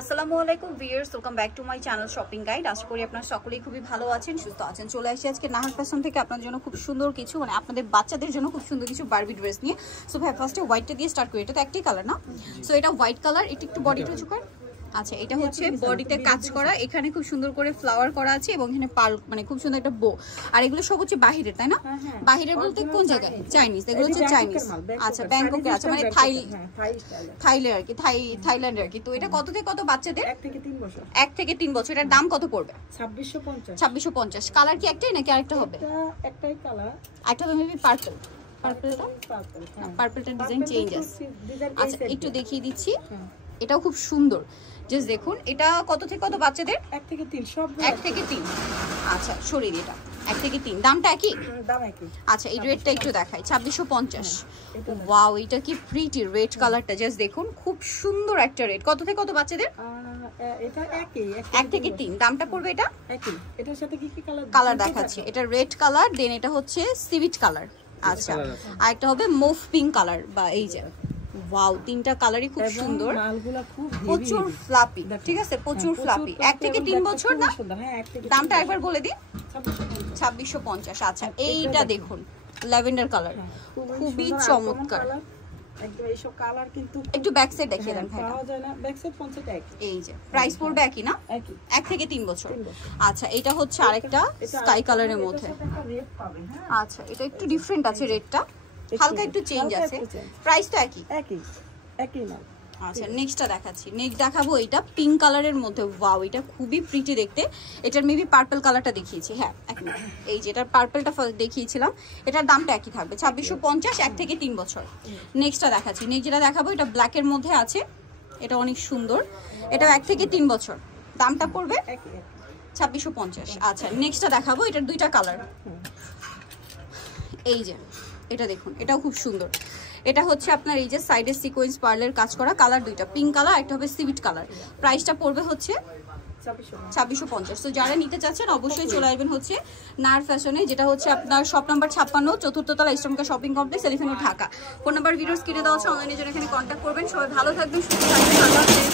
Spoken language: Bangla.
আসসালামু আলাইকুম viewers, welcome back to my channel shopping guide. আশা করি আপনারা সকলেই খুবই ভালো আছেন, সুস্থ আছেন। চলে আসি আজকে নাহার ফ্যাশন থেকে আপনার জন্য খুব সুন্দর কিছু, মানে আপনাদের বাচ্চাদের জন্য খুব সুন্দর কিছু বারবি ড্রেস নিয়ে। সো ভাই ফার্স্টে হোয়াইটটা দিয়ে স্টার্ট করি। এটা তো একটাই কালার না? সো এটা হোয়াইট কালার, একটু বডিটা ঝুঁকার। আচ্ছা, এটা হচ্ছে বডিতে কাজ করা, এখানে খুব সুন্দর করে ফ্লাওয়ার করা আছে এবং এখানে পার্ল, মানে খুব সুন্দর একটা বো। আর এগুলো সব হচ্ছে বাহিরের, তাই না? বাহিরের বলতে কোন জায়গায়? চাইনিজ, এগুলো হচ্ছে চাইনিজ। আচ্ছা, ব্যাংককের আছে, মানে থাইল্যান্ড আর কি, থাইল্যান্ডের আর কি। তো এটা কত থেকে কত বাচ্চাদের? 1 থেকে 3 বছর। 1 থেকে 3 বছর। এটার দাম কত পড়বে? 2650। কালার কি একটাই নাকি আরেকটা হবে? একটাই কালার, একটা হবে মেবি পার্পল। পার্পলটা ডিজাইন চেঞ্জ আছে। আচ্ছা, একটু দেখিয়ে দিচ্ছি। এটাও খুব সুন্দর, জাস্ট দেখুন। এটা কত থেকে কত বাচ্চাদের? 1 থেকে 3 সব। 1 থেকে 3। আচ্ছা, সরিয়ে এটা 1 থেকে 3। দামটা একই? দাম একই। আচ্ছা, এই রেডটা একটু দেখাই, 2650। ওয়াও, এটা কি প্রিটি রেড কালারটা, জাস্ট দেখুন, খুব সুন্দর একটা রেড। কত থেকে কত বাচ্চাদের? এটা একই, 1 থেকে 3। দামটা পড়বে এটা একই। এটার সাথে কি কি কালার দেখাচ্ছি? এটা রেড কালার, দেন এটা হচ্ছে সিভিট কালার। আচ্ছা, আর একটা হবে মুভ পিঙ্ক কালার, বা এই যে ওয়াও, তিনটা কালারই খুব সুন্দর। মালগুলো খুব প্রচুর ফ্লাপি, ঠিক আছে, প্রচুর ফ্লাপি। 1 থেকে 3 বছর না? দামটা একবার বলে দিন। 2650। আচ্ছা, এইটা দেখুন, ল্যাভেন্ডার কালার, খুবই চমৎকার। একদম এইসব কালার কিন্তু একটু ব্যাক সাইড দেখিয়ে দেন ভাই। পাওয়া যায় না, ব্যাক সাইড 50 টাকা। এই যে প্রাইস পড়বে একই না? একই, 1 থেকে 3 বছর। আচ্ছা, এটা হচ্ছে আরেকটা স্কাই কালারের মধ্যে। আচ্ছা, এটা একটু ডিফারেন্ট আছে, রেডটা হালকা একটু চেঞ্জ আছে, প্রাইস তো একই। একই না। আচ্ছা, নেক্সটটা দেখাচ্ছি। নেক্সট দেখাবো এটা পিঙ্ক কালারের মধ্যে। ওয়াও, এটা খুবই প্রিটি দেখতে। এটার মেবি পার্পল কালারটা দেখিয়েছি। হ্যাঁ, এই যে এটার পার্পলটা দেখিয়েছিলাম। এটার দামটা একই থাকবে, 2650, 1 থেকে 3 বছর। নেক্সটটা দেখাচ্ছি। নেক্সট যেটা দেখাবো, এটা ব্ল্যাকের মধ্যে আছে, এটা অনেক সুন্দর। এটা 1 থেকে 3 বছর। দামটা পড়বে 2650। আচ্ছা, নেক্সটটা দেখাবো, এটার দুইটা কালার। এই যে এটা দেখুন, এটাও খুব সুন্দর। এটা হচ্ছে আপনার এই যে সাইডে সিকোয়েন্স পার্লের কাজ করা, কালার দুইটা, পিঙ্ক কালার, একটা হবে সিভিট কালার। প্রাইসটা পড়বে হচ্ছে 2650। তো যারা নিতে চাচ্ছেন অবশ্যই চলে আসবেন হচ্ছে নাহার ফ্যাশনে, যেটা হচ্ছে আপনার শপ নাম্বার 56, 4th তলা, ইস্টার্নকা shopping complex, elephant road, Dhaka. Phone number videos কিনে দেওয়া হচ্ছে, অনলাইনে জন্য এখানে কন্ট্যাক্ট করবেন। সবাই ভালো থাকবেন, সুস্থ থাকবেন, আল্লাহ হাফেজ।